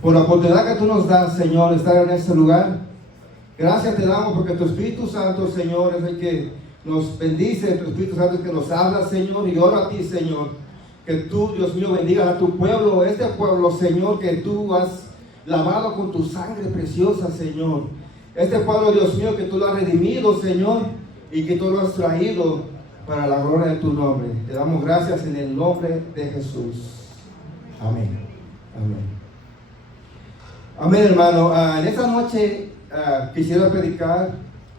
por la oportunidad que tú nos das, Señor, de estar en este lugar. Gracias te damos porque tu Espíritu Santo, Señor, es el que nos bendice, tu Espíritu Santo es el que nos habla, Señor, y oro a ti, Señor, que tú, Dios mío, bendigas a tu pueblo, este pueblo, Señor, que tú has lavado con tu sangre preciosa, Señor. Este pueblo, Dios mío, que tú lo has redimido, Señor, y que tú lo has traído para la gloria de tu nombre. Te damos gracias en el nombre de Jesús. Amén. Amén. Amén, hermano. En esta noche quisiera predicar,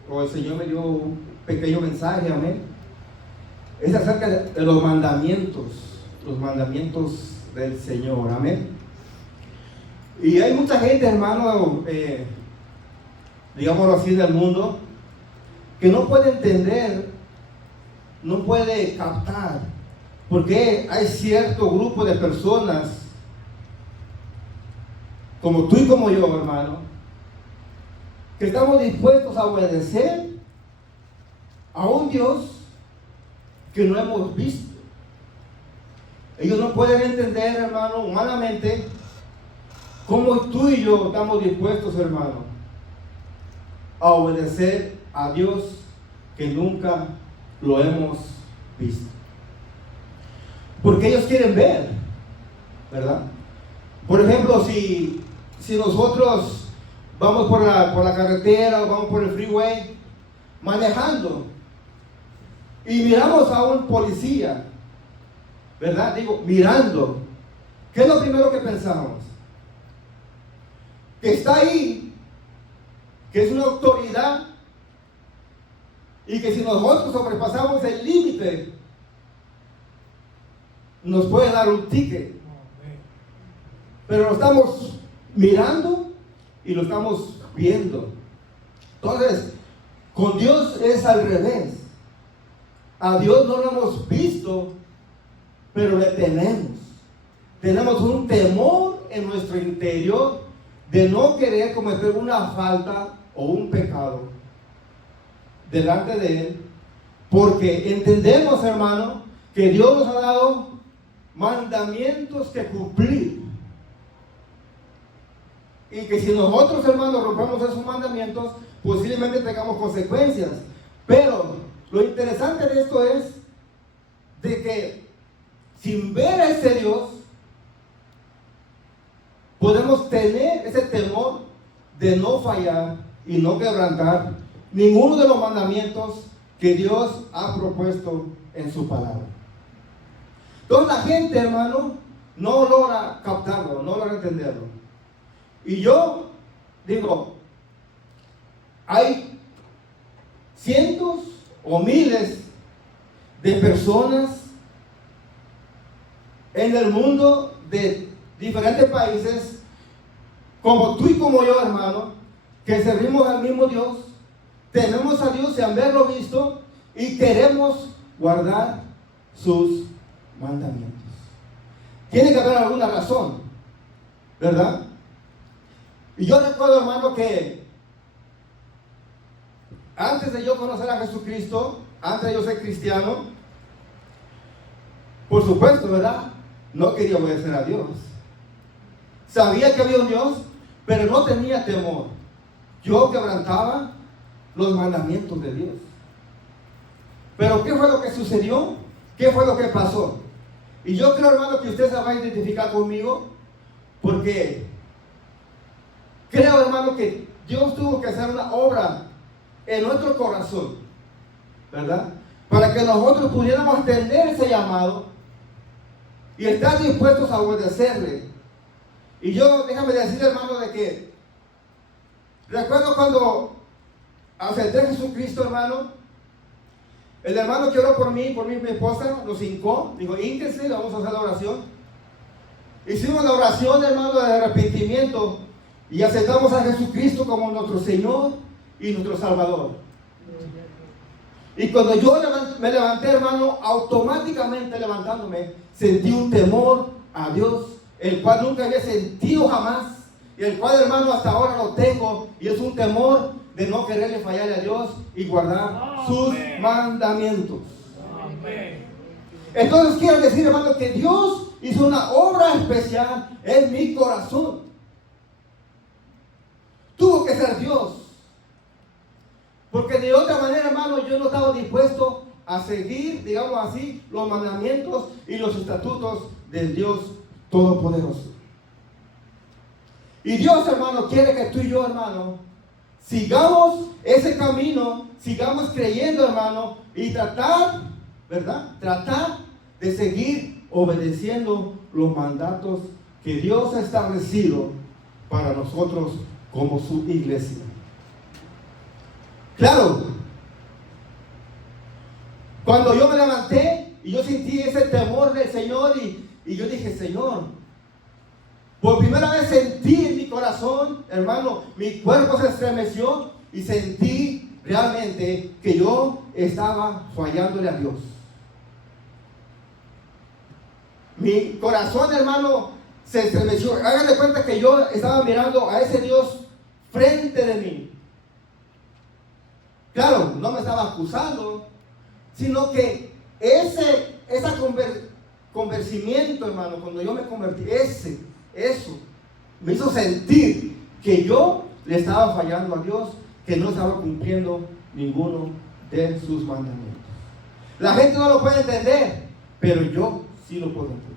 o el Señor me dio un pequeño mensaje, amén. Es acerca de los mandamientos del Señor, amén. Y hay mucha gente, hermano, digámoslo así, del mundo, que no puede entender, no puede captar, porque hay cierto grupo de personas, como tú y como yo, hermano, que estamos dispuestos a obedecer a un Dios que no hemos visto. Ellos no pueden entender, hermano, humanamente, cómo tú y yo estamos dispuestos, hermano, a obedecer a Dios que nunca lo hemos visto. Porque ellos quieren ver, ¿verdad? Por ejemplo, si nosotros vamos por la carretera o vamos por el freeway manejando y miramos a un policía, ¿verdad? Digo, mirando, ¿qué es lo primero que pensamos? Que está ahí, que es una autoridad y que si nosotros sobrepasamos el límite nos puede dar un ticket. Pero lo estamos mirando y lo estamos viendo. Entonces, con Dios es al revés. A Dios no lo hemos visto, pero le tememos. Tenemos un temor en nuestro interior de no querer cometer una falta o un pecado delante de Él, porque entendemos, hermano, que Dios nos ha dado mandamientos que cumplir. Y que si nosotros, hermanos, rompemos esos mandamientos, posiblemente tengamos consecuencias. Pero lo interesante de esto es de que sin ver a ese Dios, podemos tener ese temor de no fallar y no quebrantar ninguno de los mandamientos que Dios ha propuesto en su palabra. Entonces la gente, hermano, no logra captarlo, no logra entenderlo. Y yo digo, hay cientos o miles de personas en el mundo de diferentes países, como tú y como yo, hermano, que servimos al mismo Dios, tenemos a Dios sin haberlo visto y queremos guardar sus mandamientos. Tiene que haber alguna razón, ¿verdad? Y yo recuerdo, hermano, que antes de yo conocer a Jesucristo, antes de yo ser cristiano, por supuesto, ¿verdad? No quería obedecer a Dios. Sabía que había un Dios, pero no tenía temor. Yo quebrantaba los mandamientos de Dios. Pero ¿qué fue lo que sucedió? ¿Qué fue lo que pasó? Y yo creo, hermano, que usted se va a identificar conmigo, porque creo, hermano, que Dios tuvo que hacer una obra en nuestro corazón, ¿verdad? Para que nosotros pudiéramos atender ese llamado y estar dispuestos a obedecerle. Y yo, déjame decir, hermano, de que recuerdo cuando acepté a Jesucristo, hermano, el hermano que oró por mí, mi esposa, nos hincó, dijo, hínquense, vamos a hacer la oración. Hicimos la oración, hermano, de arrepentimiento y aceptamos a Jesucristo como nuestro Señor y nuestro Salvador. Y cuando yo me levanté, hermano, automáticamente levantándome, sentí un temor a Dios, el cual nunca había sentido jamás, y el cual, hermano, hasta ahora lo tengo, y es un temor de no quererle fallarle a Dios y guardar sus mandamientos. Entonces quiero decir, hermano, que Dios hizo una obra especial en mi corazón. que ser Dios. Porque de otra manera, hermano, yo no estaba dispuesto a seguir, digamos así, los mandamientos y los estatutos del Dios Todopoderoso. Y Dios, hermano, quiere que tú y yo, hermano, sigamos ese camino, sigamos creyendo, hermano, y tratar, ¿verdad? Tratar de seguir obedeciendo los mandatos que Dios ha establecido para nosotros como su iglesia. Claro, cuando yo me levanté y yo sentí ese temor del Señor y yo dije, Señor, por primera vez sentí en mi corazón, hermano, mi cuerpo se estremeció y sentí realmente que yo estaba fallándole a Dios. Mi corazón, hermano, se estremeció. Hagan de cuenta que yo estaba mirando a ese Dios frente de mí. Claro, no me estaba acusando, sino que ese convencimiento, hermano, cuando yo me convertí, eso me hizo sentir que yo le estaba fallando a Dios, que no estaba cumpliendo ninguno de sus mandamientos. La gente no lo puede entender, pero yo sí lo puedo entender.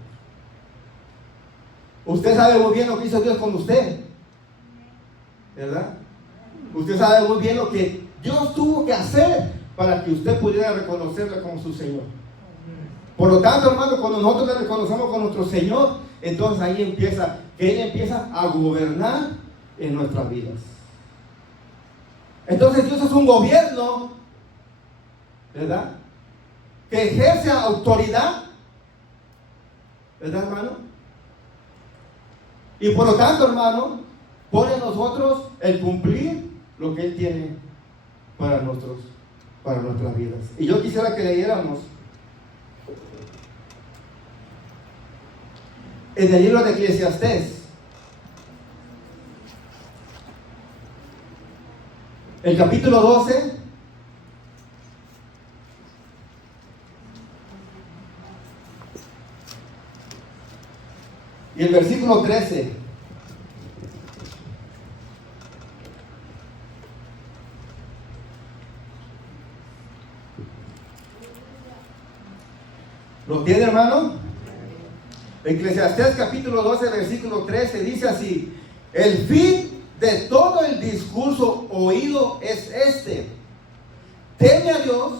Usted sabe muy bien lo que hizo Dios con usted, ¿verdad? Usted sabe muy bien lo que Dios tuvo que hacer para que usted pudiera reconocerle como su Señor. Por lo tanto, hermano, cuando nosotros le reconocemos como nuestro Señor, entonces ahí empieza, que Él empieza a gobernar en nuestras vidas. Entonces Dios es un gobierno, ¿verdad?, que ejerce autoridad, ¿verdad, hermano? Y por lo tanto, hermano, pone en nosotros el cumplir lo que Él tiene para nuestras vidas. Y yo quisiera que leyéramos en el libro de Eclesiastés, el capítulo 12, y el versículo 13. ¿Lo tiene, hermano? Eclesiastés capítulo 12, versículo 13 dice así: el fin de todo el discurso oído es este: teme a Dios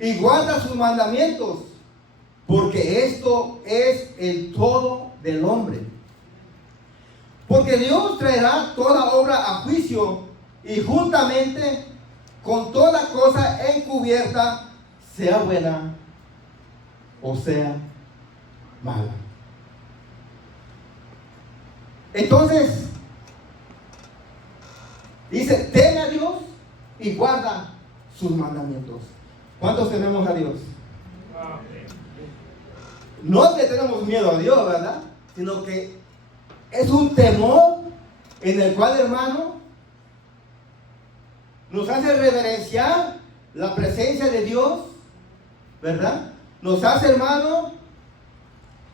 y guarda sus mandamientos, porque esto es el todo del hombre. Porque Dios traerá toda obra a juicio, y juntamente con toda cosa encubierta, sea buena o sea mala. Entonces dice: teme a Dios y guarda sus mandamientos. ¿Cuántos tenemos a Dios? No le tenemos miedo a Dios, ¿verdad?, sino que es un temor en el cual, hermano, nos hace reverenciar la presencia de Dios, ¿verdad? Nos hace, hermano,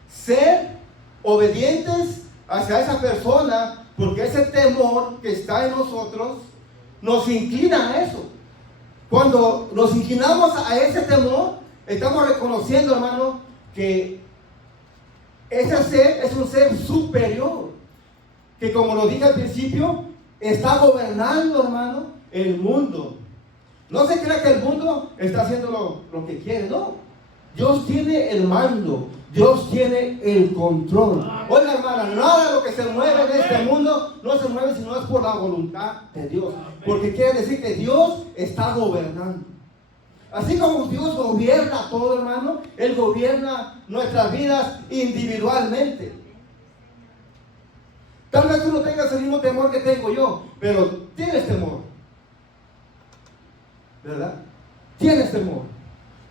ser obedientes hacia esa persona, porque ese temor que está en nosotros nos inclina a eso. Cuando nos inclinamos a ese temor, estamos reconociendo, hermano, que ese ser es un ser superior, que, como lo dije al principio, está gobernando, hermano, el mundo. No se crea que el mundo está haciendo lo que quiere, no. Dios tiene el mando, Dios tiene el control. Oiga, hermana, nada de lo que se mueve en este mundo no se mueve si no es por la voluntad de Dios, porque quiere decir que Dios está gobernando. Así como Dios gobierna todo, hermano, Él gobierna nuestras vidas individualmente. Tal vez tú no tengas el mismo temor que tengo yo, pero tienes temor, ¿verdad? Tienes temor.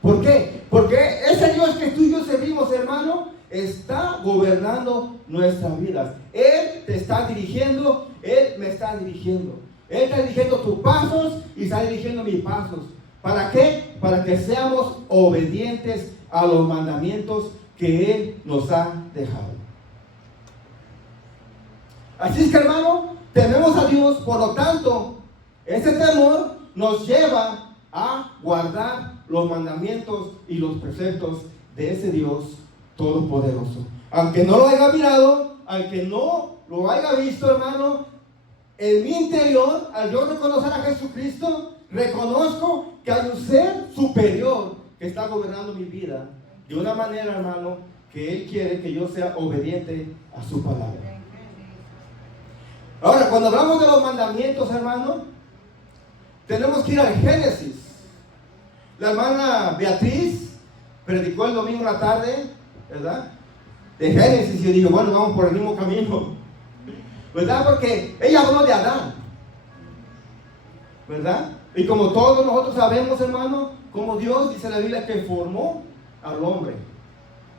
¿Por qué? Porque ese Dios que tú y yo servimos, hermano, está gobernando nuestras vidas. Él te está dirigiendo, Él me está dirigiendo. Él está dirigiendo tus pasos y está dirigiendo mis pasos. ¿Para qué? Para que seamos obedientes a los mandamientos que Él nos ha dejado. Así es que, hermano, tememos a Dios, por lo tanto, ese temor nos lleva a guardar los mandamientos y los preceptos de ese Dios todopoderoso. Aunque no lo haya mirado, aunque no lo haya visto, hermano, en mi interior, al yo reconocer a Jesucristo, reconozco que hay un ser superior que está gobernando mi vida de una manera, hermano, que Él quiere que yo sea obediente a su palabra. Ahora, cuando hablamos de los mandamientos, hermano, tenemos que ir al Génesis. La hermana Beatriz predicó el domingo en la tarde, ¿verdad? De Génesis, y yo digo, bueno, vamos por el mismo camino, ¿verdad? Porque ella habló de Adán, ¿verdad? Y como todos nosotros sabemos, hermano, como Dios, dice la Biblia, que formó al hombre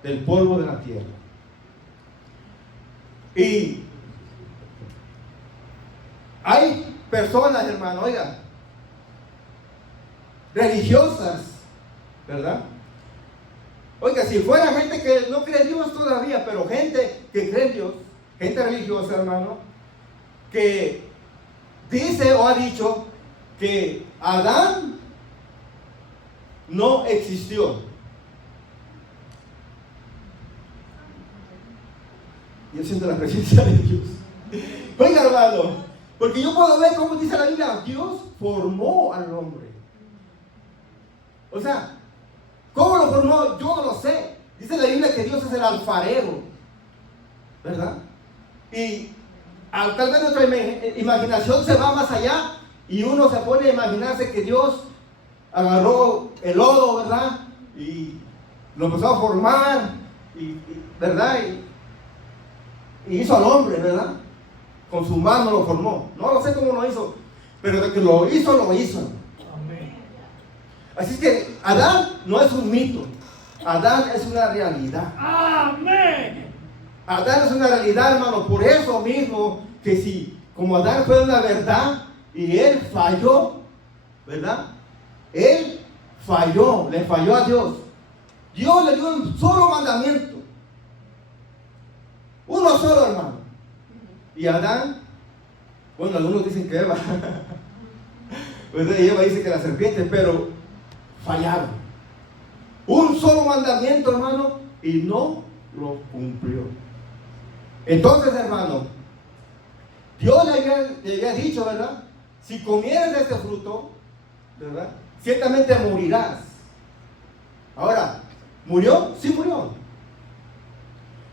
del polvo de la tierra. Y hay personas, hermano, oiga, religiosas, ¿verdad? Oiga, si fuera gente que no cree en Dios todavía, pero gente que cree en Dios, gente religiosa, hermano, que dice o ha dicho que Adán no existió. Yo siento la presencia de Dios. Oiga, hermano, porque yo puedo ver cómo dice la Biblia, Dios formó al hombre. O sea, ¿cómo lo formó? Yo no lo sé. Dice la Biblia que Dios es el alfarero, ¿verdad? Y tal vez nuestra imaginación se va más allá y uno se pone a imaginarse que Dios agarró el lodo, ¿verdad? Y lo empezó a formar, ¿verdad? Y hizo al hombre, ¿verdad? Con su mano lo formó. No lo sé cómo lo hizo, pero de que lo hizo, lo hizo. Amén. Así es que Adán no es un mito. Adán es una realidad. Amén. Adán es una realidad, hermano. Por eso mismo, que si, como Adán fue una verdad y él falló, ¿verdad? Él falló, le falló a Dios. Dios le dio un solo mandamiento. Uno solo, hermano. Y Adán, bueno, algunos dicen que Eva, pues Eva dice que la serpiente, pero fallaron. Un solo mandamiento, hermano, y no lo cumplió. Entonces, hermano, Dios le había dicho, ¿verdad? Si comieres de este fruto, ¿verdad? Ciertamente morirás. Ahora, ¿murió? Sí murió.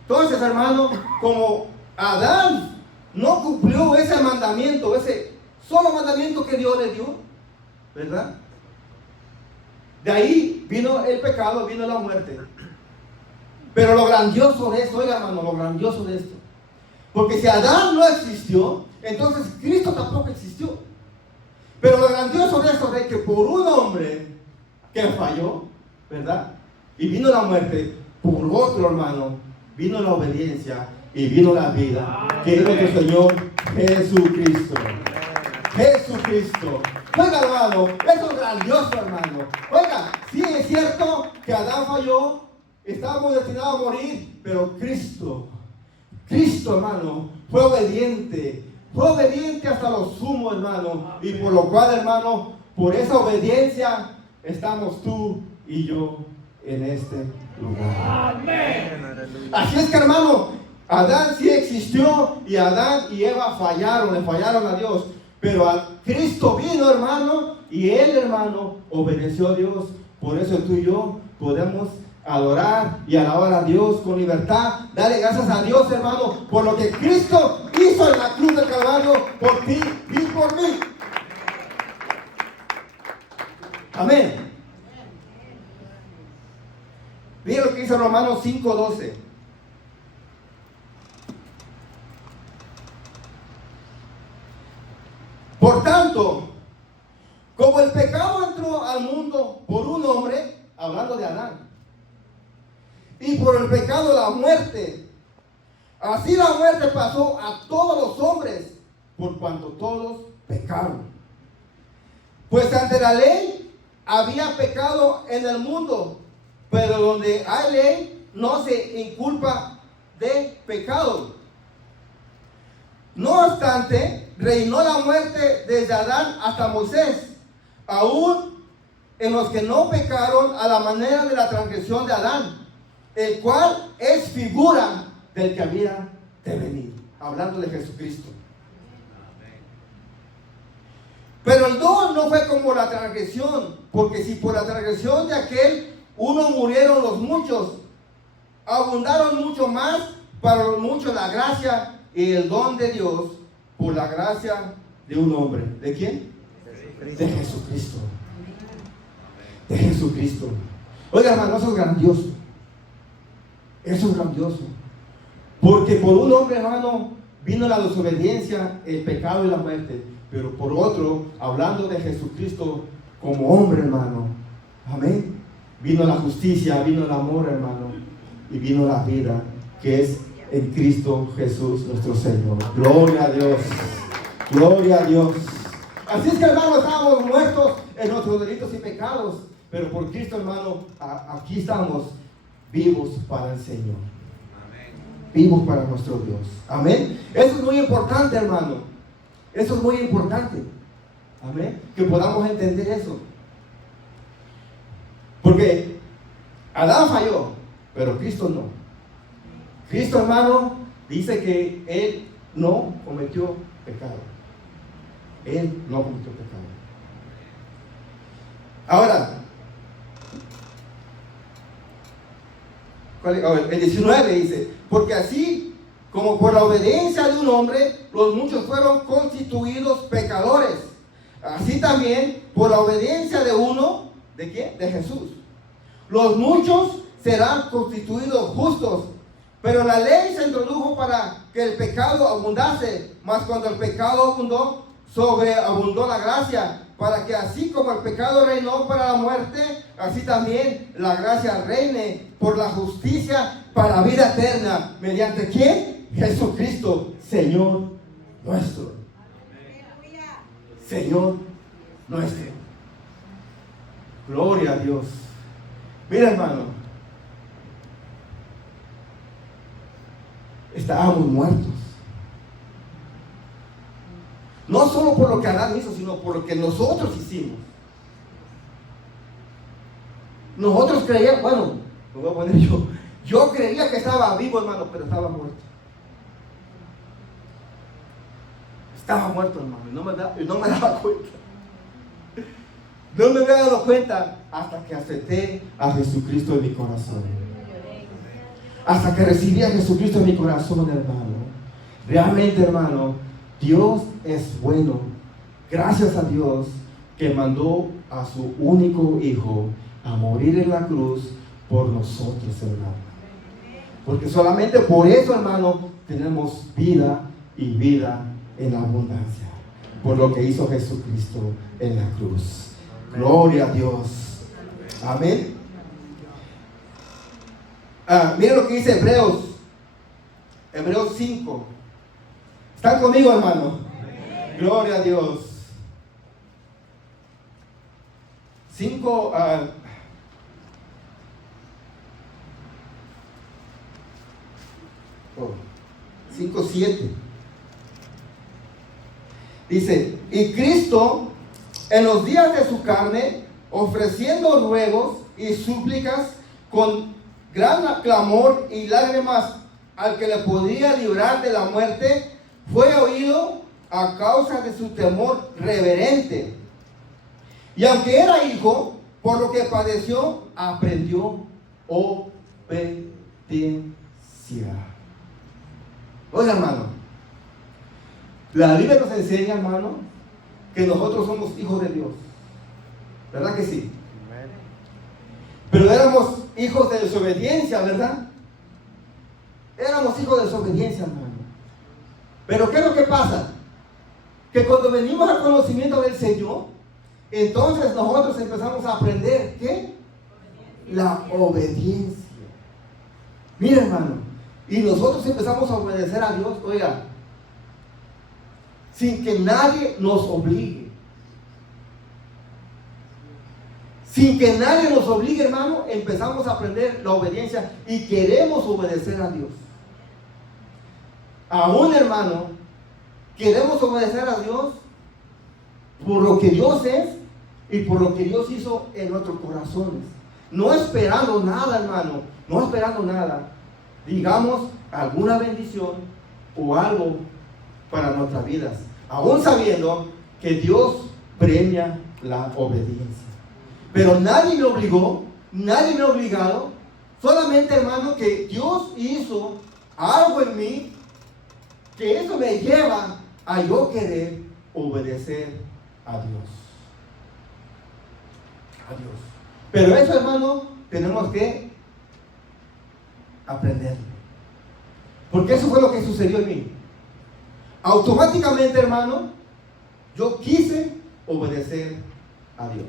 Entonces, hermano, como Adán no cumplió ese mandamiento, ese solo mandamiento que Dios le dio, ¿verdad? De ahí vino el pecado, vino la muerte. Pero lo grandioso de esto, oiga, hermano, lo grandioso de esto, porque si Adán no existió, entonces Cristo tampoco existió. Pero lo grandioso de esto es que por un hombre que falló, ¿verdad? Y vino la muerte, por otro, hermano, vino la obediencia y vino la vida, que es nuestro Señor Jesucristo. Jesucristo. Oiga, hermano, eso es grandioso, hermano. Oiga, sí es cierto que Adán falló, estábamos destinados a morir, pero Cristo, hermano, fue obediente hasta lo sumo, hermano, y por lo cual, hermano, por esa obediencia estamos tú y yo en este lugar. Amén. Así es que, hermano, Adán sí existió y Adán y Eva fallaron, le fallaron a Dios. Pero a Cristo vino, hermano, y él, hermano, obedeció a Dios. Por eso tú y yo podemos adorar y alabar a Dios con libertad. Dale gracias a Dios, hermano, por lo que Cristo hizo en la cruz del Calvario por ti y por mí. Amén. Mira lo que dice Romanos 5:12. Por tanto, como el pecado entró al mundo por un hombre, hablando de Adán, y por el pecado la muerte, así la muerte pasó a todos los hombres, por cuanto todos pecaron. Pues ante la ley había pecado en el mundo, pero donde hay ley no se inculpa de pecado. No obstante, reinó la muerte desde Adán hasta Moisés, aún en los que no pecaron a la manera de la transgresión de Adán, el cual es figura del que había de venir. Hablando de Jesucristo. Pero el don no fue como la transgresión, porque si por la transgresión de aquel uno murieron los muchos, abundaron mucho más para los muchos la gracia y el don de Dios por la gracia de un hombre. ¿De quién? De Jesucristo. De Jesucristo. Oiga, hermano, eso es grandioso. Eso es grandioso. Porque por un hombre, hermano, vino la desobediencia, el pecado y la muerte. Pero por otro, hablando de Jesucristo como hombre, hermano, amén, vino la justicia, vino el amor, hermano, y vino la vida, que es en Cristo Jesús nuestro Señor. Gloria a Dios, gloria a Dios. Así es que, hermano, estábamos muertos en nuestros delitos y pecados, pero por Cristo, hermano, aquí estamos vivos para el Señor, vivos para nuestro Dios. Amén. Eso es muy importante, hermano. Eso es muy importante. Amén. Que podamos entender eso. Porque Adán falló, pero Cristo no. Cristo, hermano, dice que Él no cometió pecado. Él no cometió pecado. Ahora, el 19 dice, porque así como por la obediencia de un hombre, los muchos fueron constituidos pecadores. Así también, por la obediencia de uno, ¿de quién? De Jesús. Los muchos serán constituidos justos. Pero la ley se introdujo para que el pecado abundase. Mas cuando el pecado abundó, sobreabundó la gracia. Para que así como el pecado reinó para la muerte, así también la gracia reine por la justicia para vida eterna. ¿Mediante quién? Jesucristo, Señor nuestro. Señor nuestro. Gloria a Dios. Mira, hermano, estábamos muertos. No solo por lo que Adán hizo, sino por lo que nosotros hicimos. Nosotros creíamos, bueno, lo voy a poner yo creía que estaba vivo, hermano, pero estaba muerto. Estaba muerto, hermano, y no me daba cuenta. No me había dado cuenta hasta que acepté a Jesucristo en mi corazón. Hasta que recibí a Jesucristo en mi corazón, hermano. Realmente, hermano, Dios es bueno. Gracias a Dios que mandó a su único Hijo a morir en la cruz por nosotros, hermano. Porque solamente por eso, hermano, tenemos vida y vida en abundancia. Por lo que hizo Jesucristo en la cruz. Gloria a Dios. Amén. Miren lo que dice Hebreos 5. ¿Están conmigo, hermano? Gloria a Dios. 5. 5:7. Dice, y Cristo en los días de su carne, ofreciendo ruegos y súplicas con gran clamor y lágrimas al que le podía librar de la muerte, fue oído a causa de su temor reverente. Y aunque era hijo, por lo que padeció, aprendió obediencia. Oiga, hermano, la Biblia nos enseña, hermano, que nosotros somos hijos de Dios. ¿Verdad que sí? Pero éramos hijos de desobediencia, ¿verdad? Éramos hijos de desobediencia, hermano. Pero ¿qué es lo que pasa? Que cuando venimos al conocimiento del Señor, entonces nosotros empezamos a aprender, ¿qué? La obediencia. Mira, hermano, y nosotros empezamos a obedecer a Dios, oiga, sin que nadie nos obligue. Sin que nadie nos obligue, hermano, empezamos a aprender la obediencia y queremos obedecer a Dios. Aún, hermano, queremos obedecer a Dios por lo que Dios es y por lo que Dios hizo en nuestros corazones. No esperando nada, hermano, no esperando nada. Digamos, alguna bendición o algo para nuestras vidas, aún sabiendo que Dios premia la obediencia. Pero nadie me obligó, nadie me ha obligado, solamente, hermano, que Dios hizo algo en mí, que eso me lleva a yo querer obedecer a Dios. A Dios. Pero eso, hermano, tenemos que aprenderlo. Porque eso fue lo que sucedió en mí. Automáticamente, hermano, yo quise obedecer a Dios.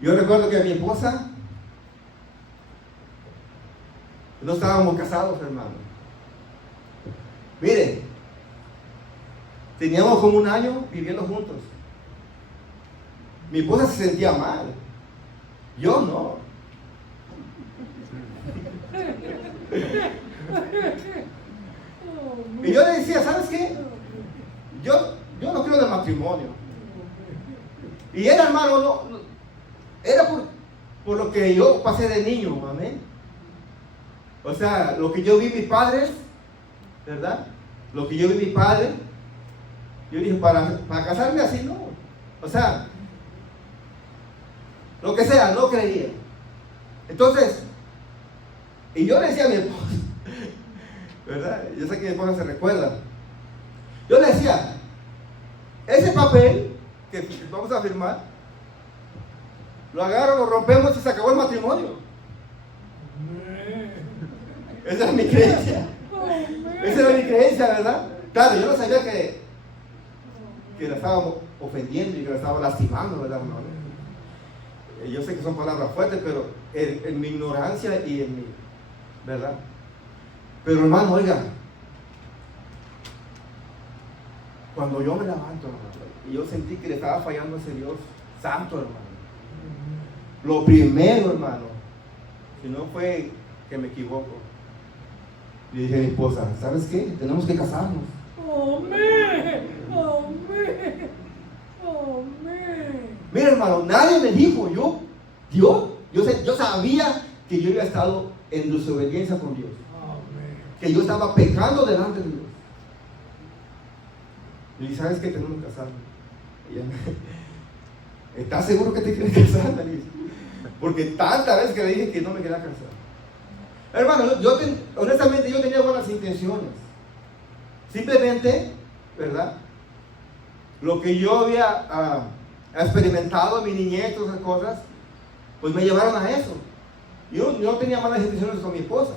Yo recuerdo que mi esposa, no estábamos casados, hermano. Miren, teníamos como un año viviendo juntos. Mi esposa se sentía mal. Yo no. Y yo le decía, ¿sabes qué? Yo no creo en el matrimonio. Y era, hermano, era por lo que yo pasé de niño, amén. O sea, lo que yo vi mis padres, ¿verdad? Lo que yo vi mis padres, yo dije, para casarme así, no. O sea, lo que sea, no creía. Entonces, y yo le decía a mi esposa, ¿verdad? Yo sé que mi esposa se recuerda. Yo le decía, ese papel que vamos a firmar, lo agarro, lo rompemos y se acabó el matrimonio. Esa era mi creencia. Esa era mi creencia, ¿verdad? Claro, yo no sabía que la estábamos ofendiendo y que la estaba lastimando, ¿verdad, hermano? Yo sé que son palabras fuertes, pero en mi ignorancia y en mi, ¿verdad? Pero, hermano, oiga, cuando yo me levanto, hermano, y yo sentí que le estaba fallando a ese Dios santo, hermano, lo primero, hermano, si no fue que me equivoco, le dije a mi esposa, ¿sabes qué? Tenemos que casarnos. ¡Amén! ¡Amén! ¡Amén! Mira, hermano, nadie me dijo, yo sabía que yo había estado en desobediencia con Dios. Amén. Que yo estaba pecando delante de Dios. Y dije, ¿sabes qué? Tenemos que casarnos. Y ella me, ¿estás seguro que te quieres casar? Me dice. Porque tantas veces que le dije que no me quería casar. Hermano, honestamente yo tenía buenas intenciones. Simplemente, ¿verdad? Lo que yo había experimentado en mi niñez, todas esas cosas, pues me llevaron a eso. Yo no tenía malas intenciones con mi esposa.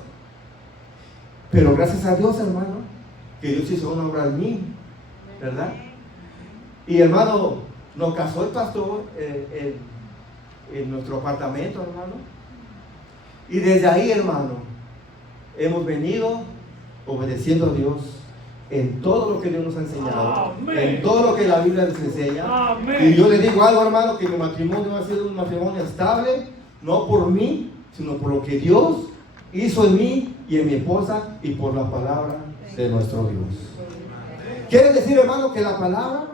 Pero gracias a Dios, hermano, que Dios hizo una obra en mí, ¿verdad? Y, hermano, nos casó el pastor en nuestro apartamento, hermano. Y desde ahí, hermano, hemos venido obedeciendo a Dios en todo lo que Dios nos ha enseñado. Amén. En todo lo que la Biblia nos enseña. Amén. Y yo le digo algo, hermano, que mi matrimonio ha sido un matrimonio estable, no por mí, sino por lo que Dios hizo en mí y en mi esposa y por la palabra de nuestro Dios. Quiere decir, hermano, que la palabra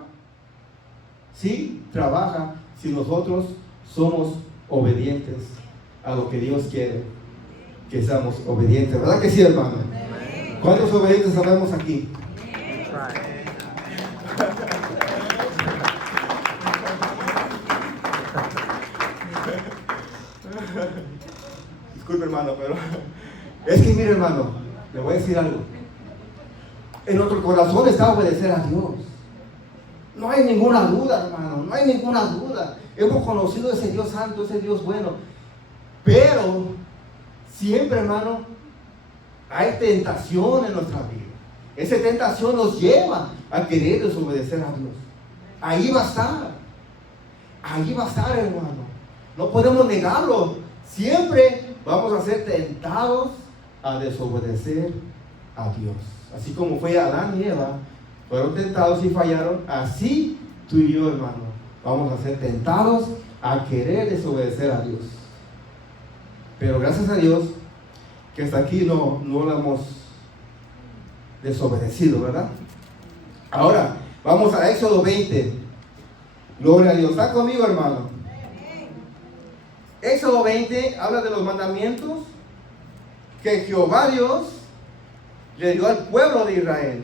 sí trabaja si nosotros somos obedientes a lo que Dios quiere que seamos obedientes. ¿Verdad que sí, hermano? ¿Cuántos obedientes sabemos aquí? Disculpe, hermano, pero es que mire, hermano, le voy a decir algo. En nuestro corazón está obedecer a Dios. No hay ninguna duda, hermano, no hay ninguna duda. Hemos conocido ese Dios santo, ese Dios bueno. Pero siempre, hermano, hay tentación en nuestra vida. Esa tentación nos lleva a querer desobedecer a Dios. Ahí va a estar. Ahí va a estar, hermano. No podemos negarlo. Siempre vamos a ser tentados a desobedecer a Dios. Así como fue Adán y Eva, fueron tentados y fallaron. Así tú y yo, hermano, vamos a ser tentados a querer desobedecer a Dios. Pero gracias a Dios que hasta aquí no lo hemos desobedecido, ¿verdad? Ahora, vamos a Éxodo 20. Gloria a Dios. ¿Está conmigo, hermano? Éxodo 20 habla de los mandamientos que Jehová Dios le dio al pueblo de Israel.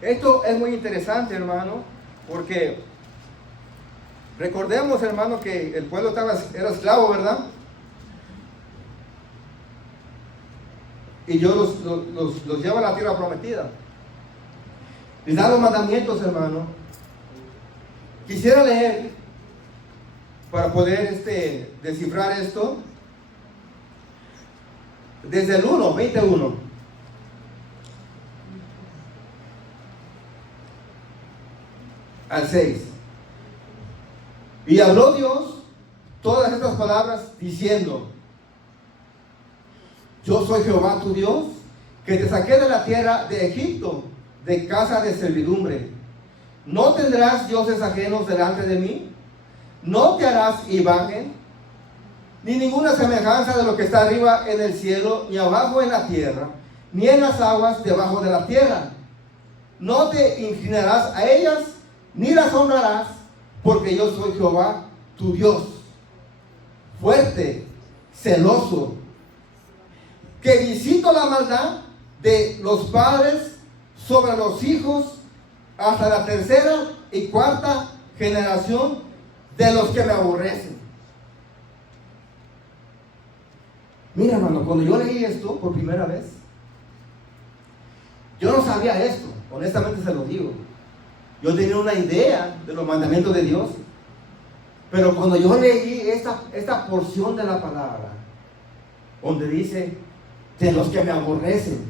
Esto es muy interesante, hermano, porque recordemos, hermano, que el pueblo era esclavo, ¿verdad? Y Dios los lleva a la tierra prometida. Les da los mandamientos, hermano. Quisiera leer para poder descifrar esto desde el 21 al 6. Y habló Dios todas estas palabras diciendo: yo soy Jehová tu Dios, que te saqué de la tierra de Egipto, de casa de servidumbre. No tendrás dioses ajenos delante de mí, no te harás imagen, ni ninguna semejanza de lo que está arriba en el cielo, ni abajo en la tierra, ni en las aguas debajo de la tierra. No te inclinarás a ellas, ni las honrarás, porque yo soy Jehová tu Dios, fuerte, celoso, que visito la maldad de los padres sobre los hijos hasta la tercera y cuarta generación de los que me aborrecen. Mira, hermano, cuando yo leí esto por primera vez, yo no sabía esto, honestamente se lo digo. Yo tenía una idea de los mandamientos de Dios, pero cuando yo leí esta porción de la palabra, donde dice, de los que me aborrecen,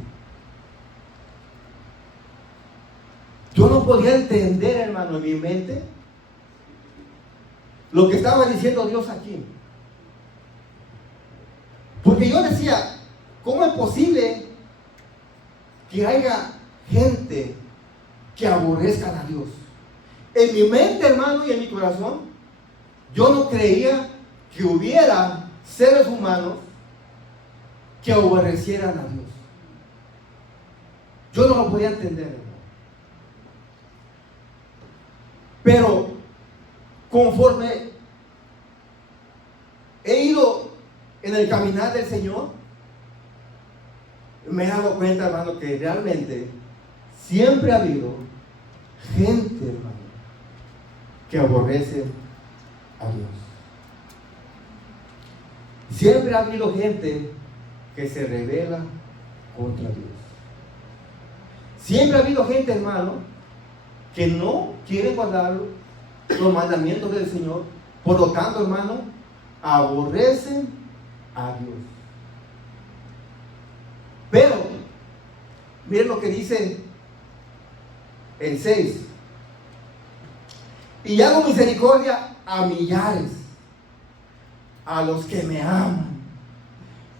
yo no podía entender, hermano, en mi mente, lo que estaba diciendo Dios aquí. Porque yo decía, ¿cómo es posible que haya gente que aborrezcan a Dios? En mi mente, hermano, y en mi corazón, yo no creía que hubiera seres humanos que aborrecieran a Dios. Yo no lo podía entender, hermano. Pero conforme he ido en el caminar del Señor, me he dado cuenta, hermano, que realmente siempre ha habido gente, hermano, que aborrece a Dios. Siempre ha habido gente que se rebela contra Dios. Siempre ha habido gente, hermano, que no quiere guardar los mandamientos del Señor. Por lo tanto, hermano, aborrecen a Dios. Pero miren lo que dice el 6. Y hago misericordia a millares, a los que me aman.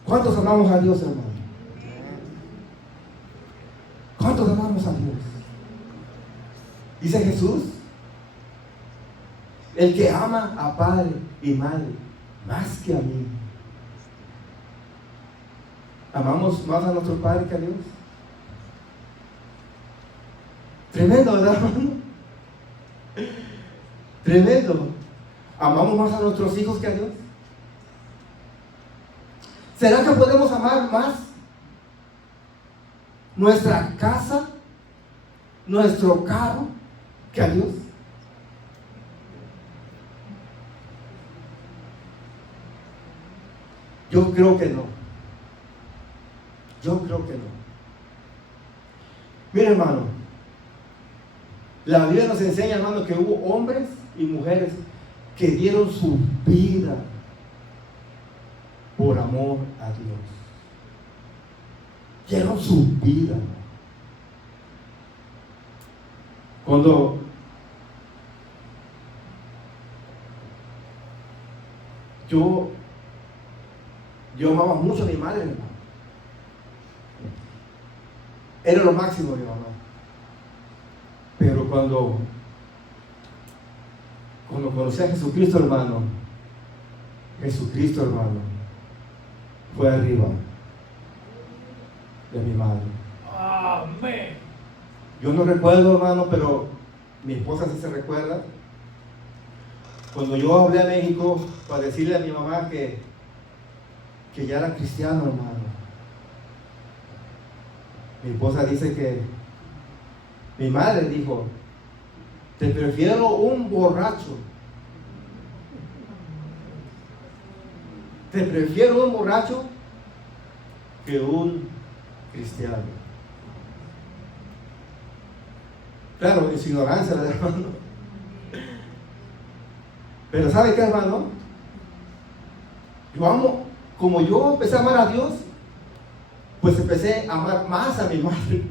¿Cuántos amamos a Dios, hermano? ¿Cuántos amamos a Dios? Dice Jesús, el que ama a padre y madre más que a mí. ¿Amamos más a nuestro padre que a Dios? Tremendo, ¿verdad, hermano? Tremendo. ¿Amamos más a nuestros hijos que a Dios? ¿Será que podemos amar más nuestra casa, nuestro carro, que a Dios? Yo creo que no. Yo creo que no. Mira, hermano, la Biblia nos enseña, hermano, que hubo hombres y mujeres que dieron su vida por amor a Dios. Dieron su vida. Cuando yo amaba mucho a mi madre, hermano. Era lo máximo, mi mamá. cuando conocí a Jesucristo, hermano, fue arriba de mi madre. Amén. Yo no recuerdo, hermano, pero mi esposa sí se recuerda. Cuando yo hablé a México para decirle a mi mamá que ya era cristiano, hermano, mi esposa dice que mi madre dijo: te prefiero un borracho. Te prefiero un borracho que un cristiano. Claro, en su ignorancia, ¿verdad, hermano? Pero ¿sabe qué, hermano? Como yo empecé a amar a Dios, pues empecé a amar más a mi madre.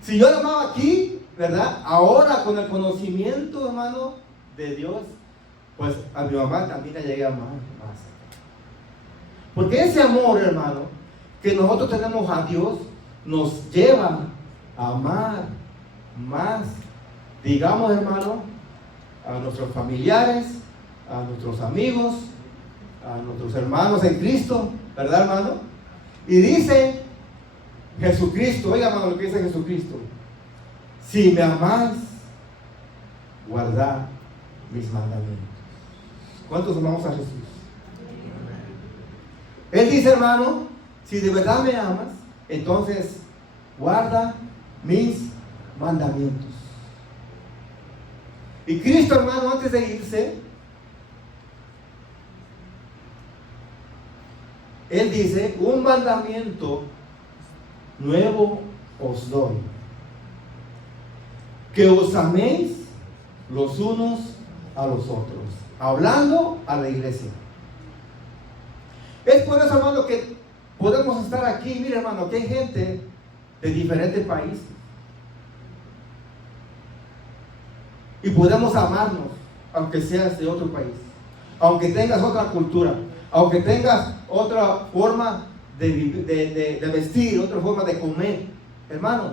Si yo la amaba aquí, ¿verdad? Ahora con el conocimiento, hermano, de Dios, pues a mi mamá también la llegué a amar más. Porque ese amor, hermano, que nosotros tenemos a Dios, nos lleva a amar más, digamos, hermano, a nuestros familiares, a nuestros amigos, a nuestros hermanos en Cristo, ¿verdad, hermano? Y dice Jesucristo, oiga, hermano, lo que dice Jesucristo: si me amáis, guardad mis mandamientos. ¿Cuántos amamos a Jesús? Él dice, hermano, si de verdad me amas, entonces guarda mis mandamientos. Y Cristo, hermano, antes de irse, Él dice: un mandamiento nuevo os doy, que os améis los unos a los otros. Hablando a la iglesia. Es por eso, hermano, que podemos estar aquí. Mire, hermano, que hay gente de diferentes países y podemos amarnos, aunque seas de otro país, aunque tengas otra cultura, aunque tengas otra forma de vestir, otra forma de comer. Hermano,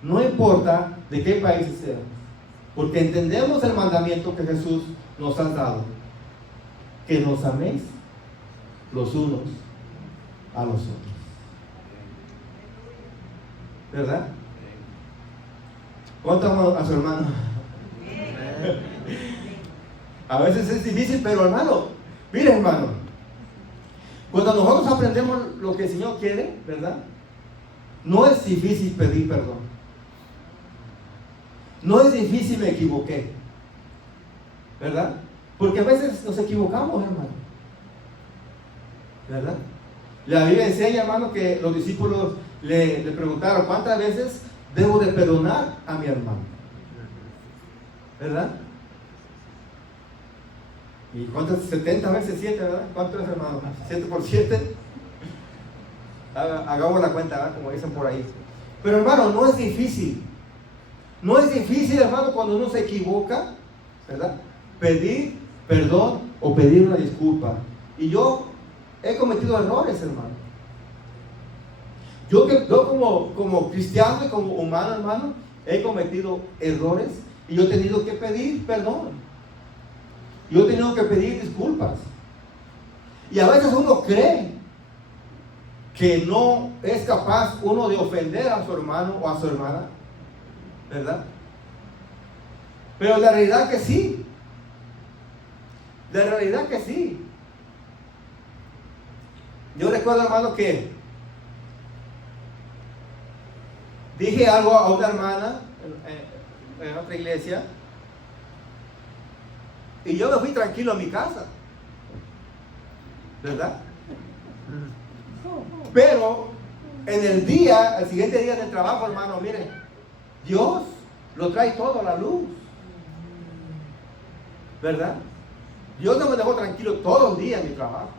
no importa de qué país seas, porque entendemos el mandamiento que Jesús nos ha dado: que nos améis los unos a los otros. ¿Verdad? ¿Cuánto aman a su hermano? A veces es difícil, pero hermano, mire, hermano, cuando nosotros aprendemos lo que el Señor quiere, ¿verdad? No es difícil pedir perdón. No es difícil me equivoqué, ¿verdad? Porque a veces nos equivocamos, hermano, ¿verdad? La Biblia enseña, hermano, que los discípulos le preguntaron: ¿cuántas veces debo de perdonar a mi hermano? ¿Verdad? ¿Y cuántas? 70 veces 7, ¿verdad? ¿Cuánto es, hermano? 7 por 7. Hagamos la cuenta, ¿verdad? Como dicen por ahí. Pero, hermano, no es difícil. No es difícil, hermano, cuando uno se equivoca, ¿verdad? Pedir perdón o pedir una disculpa. Y yo he cometido errores, hermano. Yo como cristiano y como humano, hermano, he cometido errores y yo he tenido que pedir perdón. Yo he tenido que pedir disculpas. Y a veces uno cree que no es capaz uno de ofender a su hermano o a su hermana, ¿verdad? Pero la realidad que sí. La realidad que sí. Yo recuerdo, hermano, que dije algo a una hermana en otra iglesia y yo me fui tranquilo a mi casa, ¿verdad? Pero en el siguiente día del trabajo, hermano, mire, Dios lo trae todo a la luz, ¿verdad? Dios no me dejó tranquilo todo el día en mi trabajo.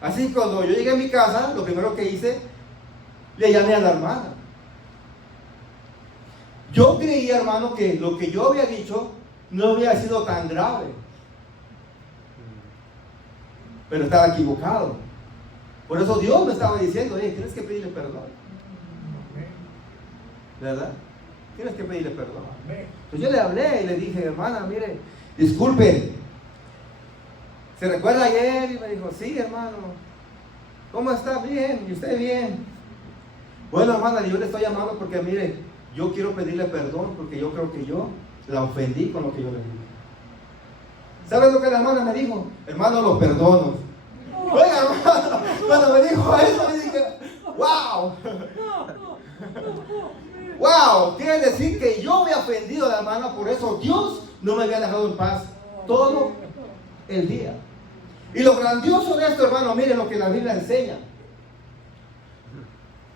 Así que cuando yo llegué a mi casa, lo primero que hice, le llamé a la hermana. Yo creía, hermano, que lo que yo había dicho no había sido tan grave, pero estaba equivocado. Por eso Dios me estaba diciendo: tienes que pedirle perdón, ¿verdad? tienes que pedirle perdón. Amén. Entonces yo le hablé y le dije, hermana, mire, disculpe, ¿se recuerda ayer? Y me dijo, sí, hermano. ¿Cómo está? Bien. ¿Y usted bien? Bueno, hermana, yo le estoy llamando porque, mire, yo quiero pedirle perdón porque yo creo que yo la ofendí con lo que yo le dije. ¿Sabes lo que la hermana me dijo? Hermano, lo perdono. Oiga, hermano, cuando me dijo eso, me dije, wow. Wow, quiere decir que yo me he ofendido a la hermana, por eso Dios no me había dejado en paz todo el día. Y lo grandioso de esto, hermano, miren lo que la Biblia enseña.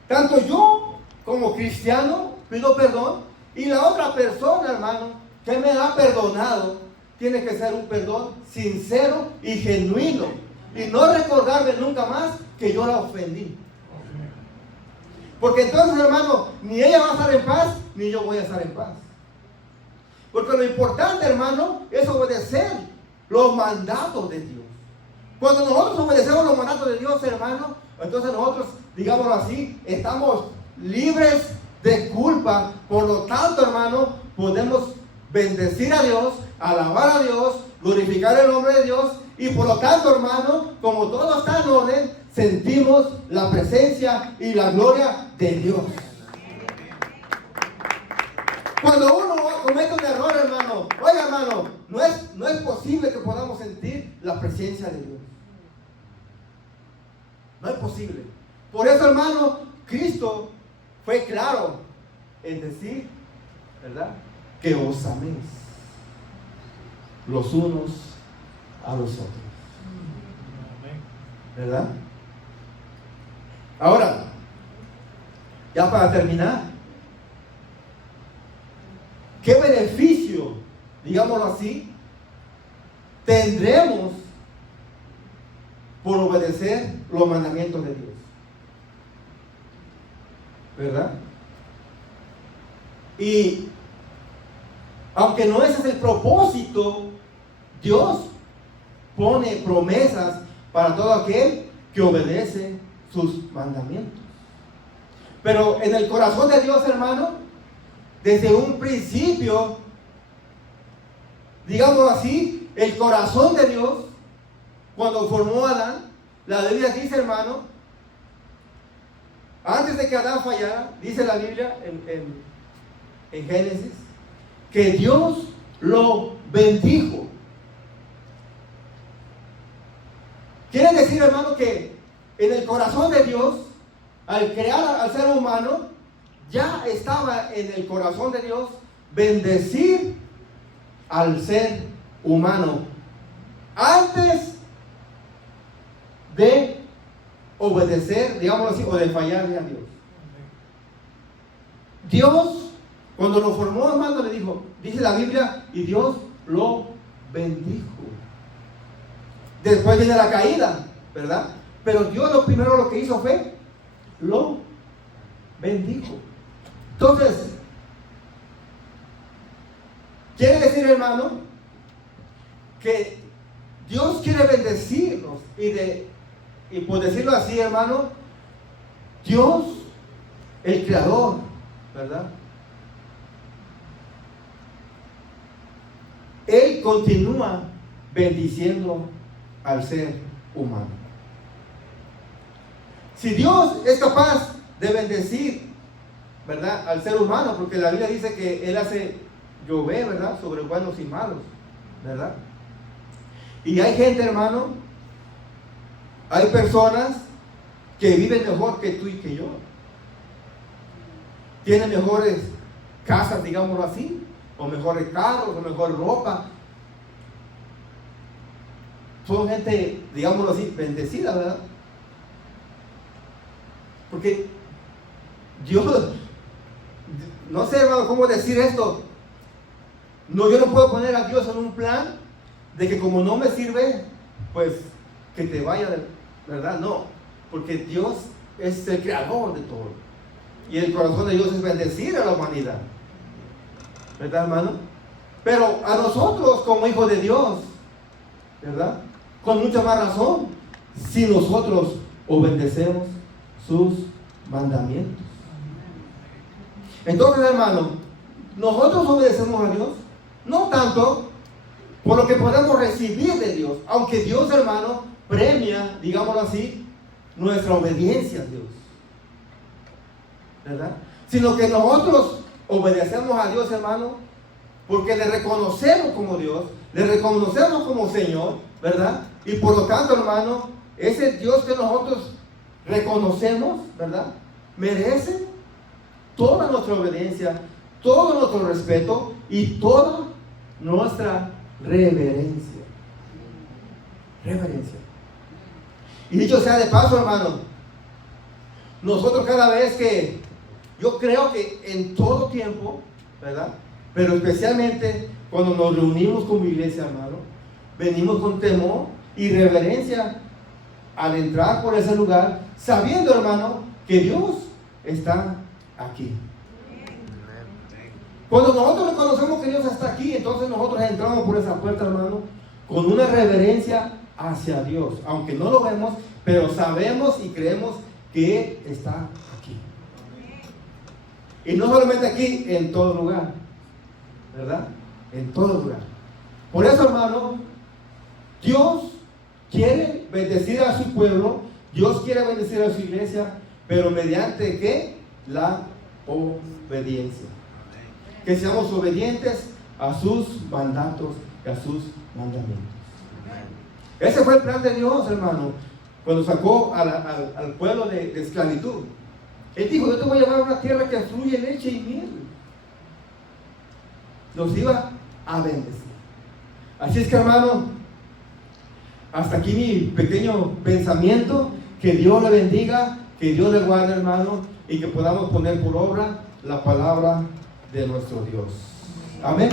Tanto yo como cristiano pido perdón, y la otra persona, hermano, que me ha perdonado, tiene que ser un perdón sincero y genuino, y no recordarme nunca más que yo la ofendí. Porque entonces, hermano, ni ella va a estar en paz, ni yo voy a estar en paz. Porque lo importante, hermano, es obedecer los mandatos de Dios. Cuando nosotros obedecemos los mandatos de Dios, hermano, entonces nosotros, digámoslo así, estamos libres de culpa. Por lo tanto, hermano, podemos bendecir a Dios, alabar a Dios, glorificar el nombre de Dios. Y por lo tanto, hermano, como todo está en orden, sentimos la presencia y la gloria de Dios. Cuando uno comete un error, hermano, oiga, hermano, no es posible que podamos sentir la presencia de Dios. No es posible. Por eso, hermano, Cristo fue claro en decir, ¿verdad?, que os améis los unos a los otros. ¿Verdad? Ahora, ya para terminar, ¿qué beneficio, digámoslo así, tendremos por obedecer los mandamientos de Dios? ¿Verdad? Y aunque no ese es el propósito, Dios pone promesas para todo aquel que obedece sus mandamientos. Pero en el corazón de Dios, hermano, desde un principio, digámoslo así, el corazón de Dios, cuando formó a Adán, la Biblia dice, hermano, antes de que Adán fallara, dice la Biblia en Génesis, que Dios lo bendijo. Quiere decir, hermano, que en el corazón de Dios, al crear al ser humano, ya estaba en el corazón de Dios bendecir al ser humano antes de obedecer, digámoslo así, o de fallarle a Dios. Dios, cuando lo formó, hermano, le dijo, dice la Biblia, y Dios lo bendijo. Después viene la caída, ¿verdad? Pero Dios lo que hizo fue, lo bendijo. Entonces, quiere decir, hermano, que Dios quiere bendecirnos y por decirlo así, hermano, Dios, el Creador, ¿verdad? Él continúa bendiciendo al ser humano. Si Dios es capaz de bendecir, ¿verdad?, al ser humano, porque la Biblia dice que Él hace llover, ¿verdad?, sobre buenos y malos, ¿verdad? Y hay gente, hermano, hay personas que viven mejor que tú y que yo. Tienen mejores casas, digámoslo así, o mejores carros, o mejor ropa. Son gente, digámoslo así, bendecida, ¿verdad? Porque Dios, no sé, hermano, cómo decir esto. No, yo no puedo poner a Dios en un plan de que como no me sirve, pues que te vaya, ¿verdad? No, porque Dios es el creador de todo. Y el corazón de Dios es bendecir a la humanidad, ¿verdad, hermano? Pero a nosotros como hijos de Dios, ¿verdad?, con mucha más razón, si nosotros obedecemos sus mandamientos. Entonces, hermano, nosotros obedecemos a Dios, no tanto por lo que podemos recibir de Dios, aunque Dios, hermano, premia, digámoslo así, nuestra obediencia a Dios, ¿verdad? Sino que nosotros obedecemos a Dios, hermano, porque le reconocemos como Dios, le reconocemos como Señor, ¿verdad? Y por lo tanto, hermano, ese Dios que nosotros reconocemos, ¿verdad?, merece toda nuestra obediencia, todo nuestro respeto y toda nuestra reverencia. Reverencia. Y dicho sea de paso, hermano, nosotros cada vez que, yo creo que en todo tiempo, ¿verdad?, pero especialmente cuando nos reunimos como iglesia, hermano, venimos con temor y reverencia al entrar por ese lugar, sabiendo, hermano, que Dios está aquí. Cuando nosotros reconocemos que Dios está aquí, entonces nosotros entramos por esa puerta, hermano, con una reverencia hacia Dios, aunque no lo vemos, pero sabemos y creemos que Él está aquí. Y no solamente aquí, en todo lugar, ¿verdad? En todo lugar. Por eso, hermano, Dios quiere bendecir a su pueblo, Dios quiere bendecir a su iglesia, pero mediante ¿qué? La obediencia. Que seamos obedientes a sus mandatos y a sus mandamientos. Ese fue el plan de Dios, hermano, cuando sacó al pueblo de esclavitud. Él dijo: yo te voy a llevar a una tierra que fluye leche y miel. Los iba a bendecir. Así es que, hermano, hasta aquí mi pequeño pensamiento. Que Dios le bendiga, que Dios le guarde, hermano, y que podamos poner por obra la palabra de nuestro Dios. Amén.